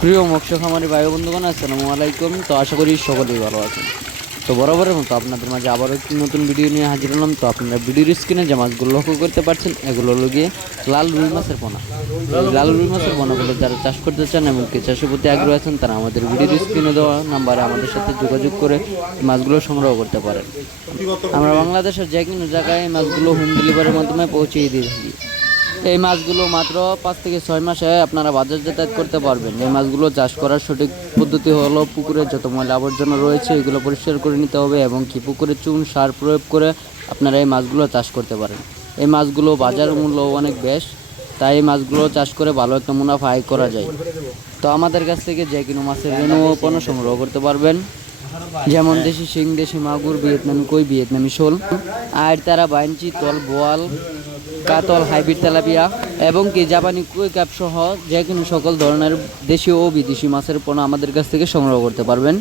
প্রিয় মৎস্য খামারি ভাই বন্ধুগণ, আসসালামু আলাইকুম। তো আশা করি সকলেই ভালো আছেন। তো বরাবরের মতো আপনাদের মাঝে আবারও একটি নতুন ভিডিও নিয়ে হাজির হলাম। তো আপনারা ভিডিওর স্ক্রিনে যে মাছগুলো লক্ষ্য করতে পারছেন, এগুলো হলো গিয়ে লাল রুই মাছের পোনা। লাল রুই মাছের পোনাগুলো যারা চাষ করতে চান এবং চাষের প্রতি আগ্রহ আছেন, তারা আমাদের ভিডিওর স্ক্রিনে দেওয়া নাম্বারে আমাদের সাথে যোগাযোগ করে মাছগুলো সংগ্রহ করতে পারেন। আমরা বাংলাদেশের যে কোনো জায়গায় মাছগুলো হোম ডেলিভারির মাধ্যমে পৌঁছিয়ে দিয়ে থাকি। এই মাছগুলো মাত্র পাঁচ থেকে ছয় মাসে আপনারা বাজার যাতায়াত করতে পারবেন। এই মাছগুলো চাষ করার সঠিক পদ্ধতি হলো পুকুরে যত ময়লা আবর্জনা রয়েছে এগুলো পরিষ্কার করে নিতে হবে এবং কি পুকুরে চুন, সার প্রয়োগ করে আপনারা এই মাছগুলো চাষ করতে পারেন। এই মাছগুলো বাজার মূল্য অনেক বেশ, তাই এই মাছগুলো চাষ করে ভালো একটা মুনাফা আয় করা যায়। তো আমাদের কাছ থেকে যে কোনো মাছের রেণু পণ্য সংগ্রহ করতে পারবেন। যেমন দেশি শিং, দেশি মাগুর, ভিয়েতনামি কই, ভিয়েতনামি শোল আর তারা বাইঞ্চি তল, বোয়াল, কাতল, হাইব্রিড তেলাপিয়া এবং কি জাপানি কই কাপ সহ যে কোনো সকল ধরনের দেশীয় ও বিদেশি মাছের পণ্য আমাদের কাছ থেকে সংগ্রহ করতে পারবেন।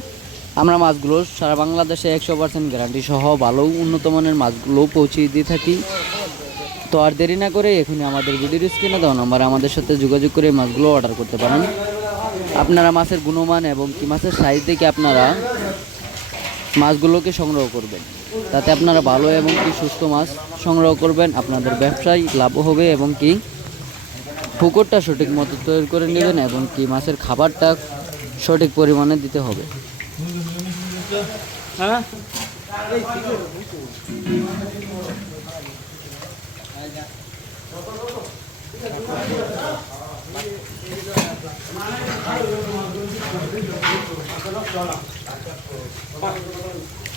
আমরা মাছগুলো সারা বাংলাদেশে একশো পার্সেন্ট গ্যারান্টি সহ ভালো উন্নত মানের মাছগুলো পৌঁছে দিয়ে থাকি। তো আর দেরি না করে এখনই আমাদের ভিডিওর স্ক্রিনে দেওয়া নাম্বারে আমাদের সাথে যোগাযোগ করে মাছগুলো অর্ডার করতে পারেন। আপনারা মাছের গুণমান এবং কি মাছের সাইজ দেখে আপনারা মাছগুলোকে সংগ্রহ করবেন। তাতে আপনারা ভালো এবং কি সুস্থ মাছ সংগ্রহ করবেন, আপনাদের ব্যবসায় লাভ হবে এবং কি পুকুরটা সঠিক মতো তৈরি করে নেবেন এবং কি মাছের খাবারটা সঠিক পরিমাণে দিতে হবে। হ্যাঁ? Obrigado.